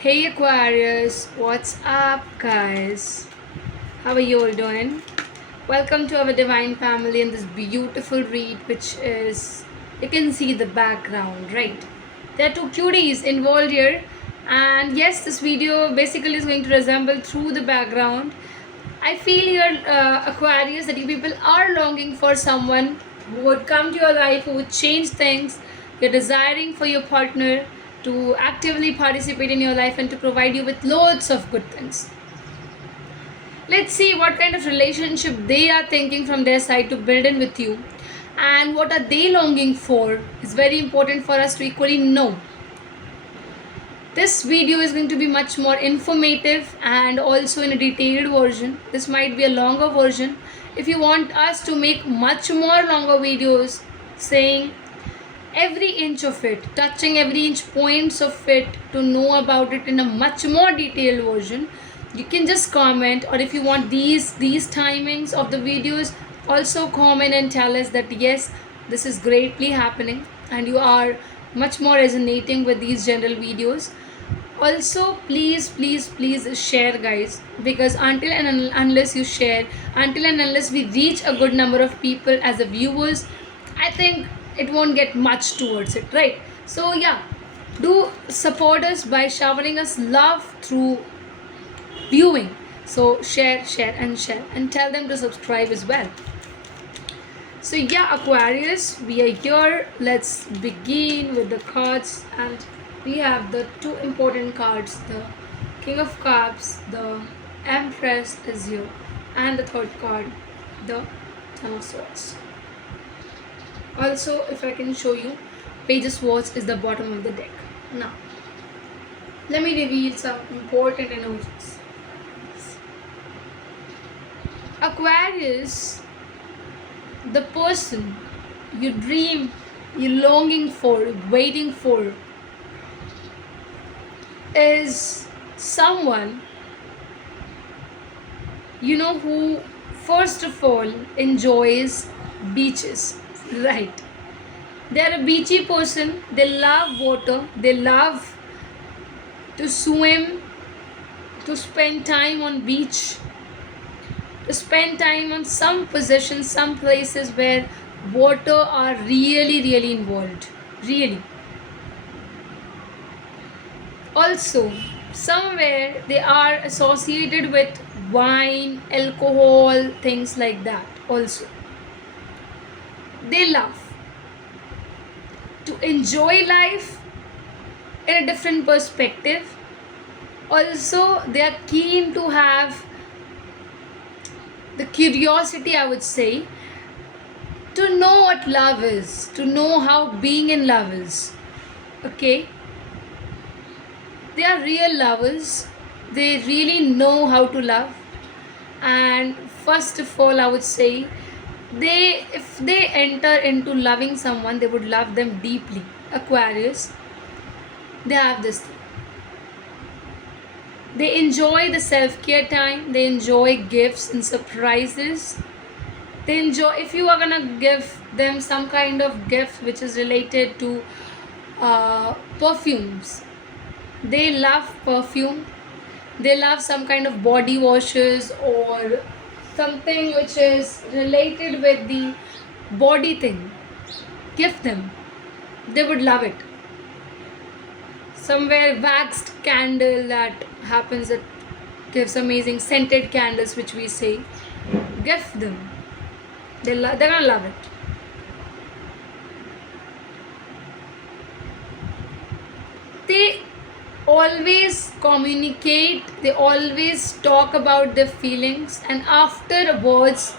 Hey Aquarius, what's up, guys? How are you all doing? Welcome to our divine family in this beautiful read, which is you can see the background, right? There are two cuties involved here, and yes, this video basically is going to resemble through the background. I feel here, Aquarius, that you people are longing for someone who would come to your life, who would change things. You're desiring for your partner to actively participate in your life and to provide you with loads of good things. Let's see what kind of relationship they are thinking from their side to build in with you, and what are they longing for. It's very important for us to equally know. This video is going to be much more informative and also in a detailed version. This might be a longer version. If you want us to make much more longer videos saying every inch of it, touching every inch points of it, to know about it in a much more detailed version, you can just comment. Or if you want these timings of the videos, also comment and tell us that yes, this is greatly happening and you are much more resonating with these general videos. Also, please share, guys, because until and unless you share, until and unless we reach a good number of people as a viewers, I think it won't get much towards it, right? So yeah, do support us by showering us love through viewing. So share and tell them to subscribe as well. So yeah, Aquarius, we are here. Let's begin with the cards, and we have the two important cards, the King of Cups, the Empress is here, and the third card, the Ten of Swords. Also, if I can show you, Page of Swords is the bottom of the deck. Now, let me reveal some important energies. Aquarius, the person you dream, you longing for, waiting for, is someone who first of all enjoys beaches, right? They're a beachy person. They love water, they love to swim, to spend time on beach, to spend time on some positions, some places where water are really involved, really. Also, somewhere they are associated with wine, alcohol, things like that. Also, they love to enjoy life in a different perspective. Also, they are keen to have the curiosity, I would say, to know what love is, to know how being in love is. Okay? They are real lovers. They really know how to love. And first of all, I would say, if they enter into loving someone, they would love them deeply. Aquarius, they have this thing. They enjoy the self-care time. They enjoy gifts and surprises. They enjoy, if you are gonna give them some kind of gift which is related to perfumes, they love perfume. They love some kind of body washes or something which is related with the body thing. Give them, they would love it. Somewhere waxed candle that happens, that gives amazing scented candles which we say, give them, they're gonna love it. They always communicate, they always talk about their feelings, and afterwards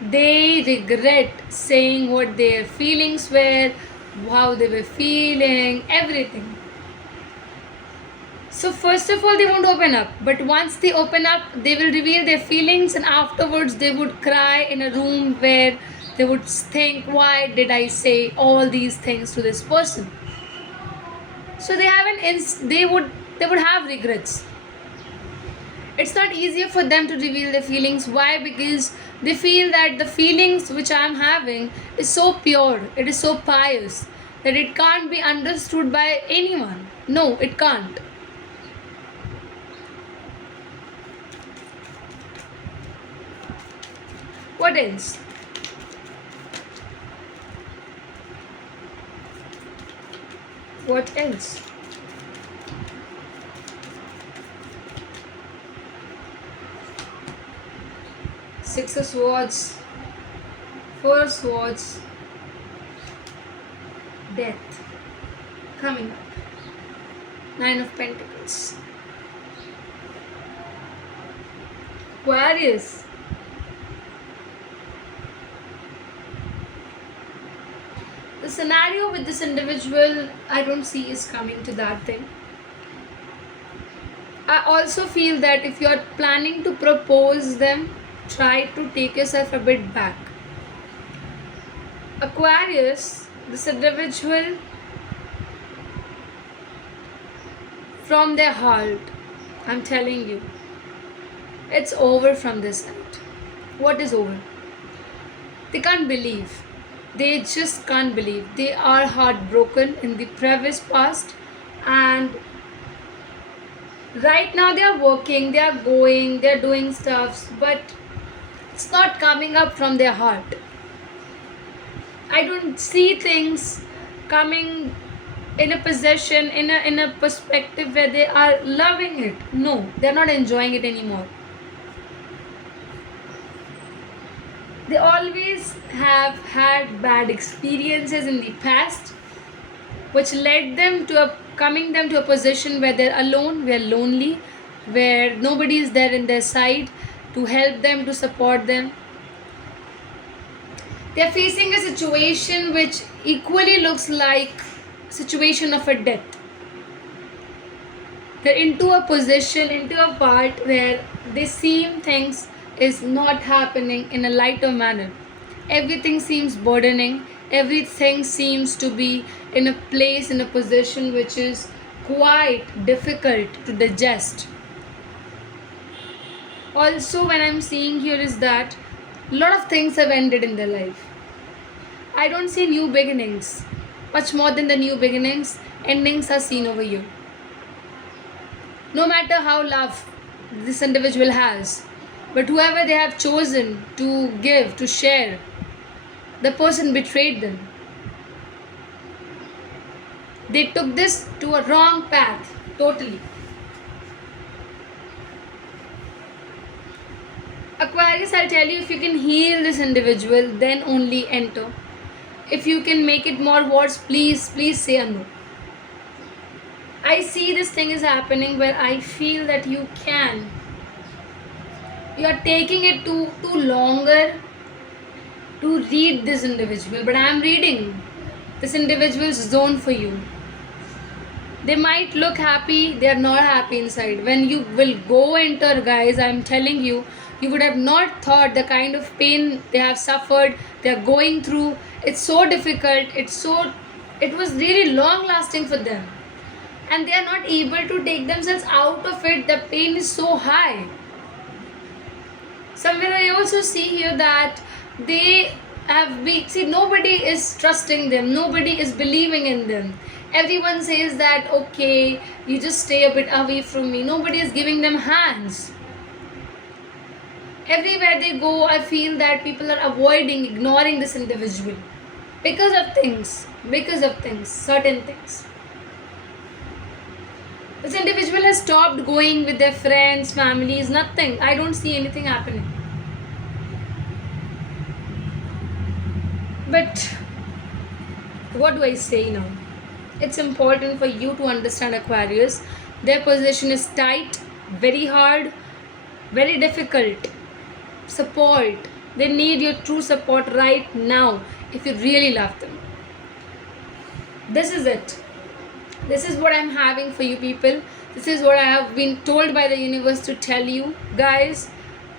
they regret saying what their feelings were, how they were feeling, everything. So first of all, they won't open up, but once they open up, they will reveal their feelings, and afterwards they would cry in a room where they would think, why did I say all these things to this person? So they would have regrets. It's not easier for them to reveal their feelings. Why? Because they feel that the feelings which I am having is so pure, it is so pious, that it can't be understood by anyone. No, it can't. What else? What else? Six of Swords, Four of Swords, Death coming up. Nine of Pentacles. Aquarius. The scenario with this individual, I don't see is coming to that thing. I also feel that if you're planning to propose them, try to take yourself a bit back. Aquarius, this individual, from their heart, I'm telling you, it's over from this side. What is over? They can't believe. They just can't believe. They are heartbroken in the previous past, and right now they are working, they are going, they are doing stuffs, but it's not coming up from their heart. I don't see things coming in a possession, in a perspective where they are loving it. No, they're not enjoying it anymore. They always have had bad experiences in the past, which led them to coming them to a position where they're alone, where lonely, where nobody is there in their side to help them, to support them. They're facing a situation which equally looks like a situation of a death. They're into a position, into a part where they seem things is not happening in a lighter manner. Everything seems burdening. Everything seems to be in a place, in a position which is quite difficult to digest. Also, when I'm seeing here is that a lot of things have ended in their life. I don't see new beginnings. Much more than the new beginnings, endings are seen over here. No matter how love this individual has, but whoever they have chosen to give, to share, the person betrayed them. They took this to a wrong path, totally. Aquarius, I'll tell you, if you can heal this individual, then only enter. If you can make it more worse, please say a no. I see this thing is happening where I feel that you are taking it too longer to read this individual, but I am reading this individual's zone for you. They might look happy, they are not happy inside. When you will go enter, guys, I am telling you, you would have not thought the kind of pain they have suffered, they are going through. It's so difficult, it was really long lasting for them, and they are not able to take themselves out of it. The pain is so high. Somewhere I also see here that they have been, see, nobody is trusting them, nobody is believing in them. Everyone says that, okay, you just stay a bit away from me. Nobody is giving them hands. Everywhere they go, I feel that people are avoiding, ignoring this individual because of things, certain things. This individual has stopped going with their friends, families, nothing. I don't see anything happening. But what do I say now? It's important for you to understand, Aquarius. Their position is tight, very hard, very difficult. Support. They need your true support right now if you really love them. This is it. This is what I'm having for you people. This is what I have been told by the universe to tell you, guys.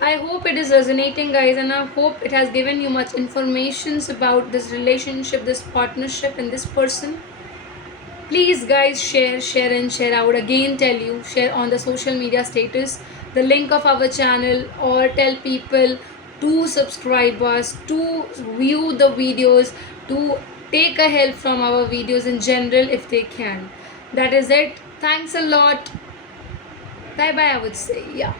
I hope it is resonating, guys, and I hope it has given you much information about this relationship, this partnership, and this person. Please, guys, share and share. I would again tell you, share on the social media status the link of our channel, or tell people to subscribe us, to view the videos, to take a help from our videos in general if they can. That is it. Thanks a lot. Bye bye, I would say. Yeah.